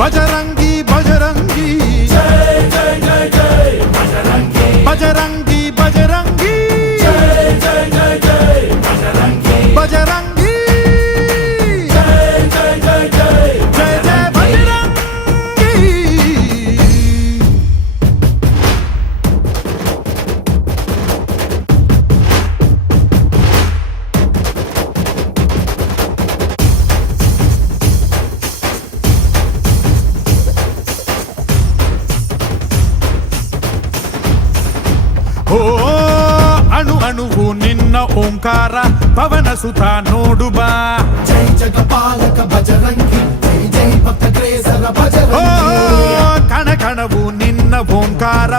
ಬಜರಂಗಿ ಬಜರಂಗಿ ಜೈ ಜೈ ಜೈ ಜೈ ಬಜರಂಗಿ ಬಜರಂಗಿ ಬಜರಂಗಿ ಜೈ ಜೈ ಜೈ ಜೈ ಬಜರಂಗಿ ಬಜರಂಗಿ ಜೈ ಜೈ ಜೈ ಜೈ ಜಯ ಜಯ ಬಜರಂಗಿ. ಓ ಅಣು ಅಣುವು ನಿನ್ನ ಓಂಕಾರ ಪವನ ಸುತ ನೋಡು ಬಾ. ಜೈ ಜಗಪಾಲಕ ಬಜರಂಗಿ ಜೈ ಜೈ ಭಕ್ತ ಗ್ರೇಸರ ಓ ಬಜರಂಗಿ ಕಣ ಕಣವು ನಿನ್ನ ಓಂಕಾರ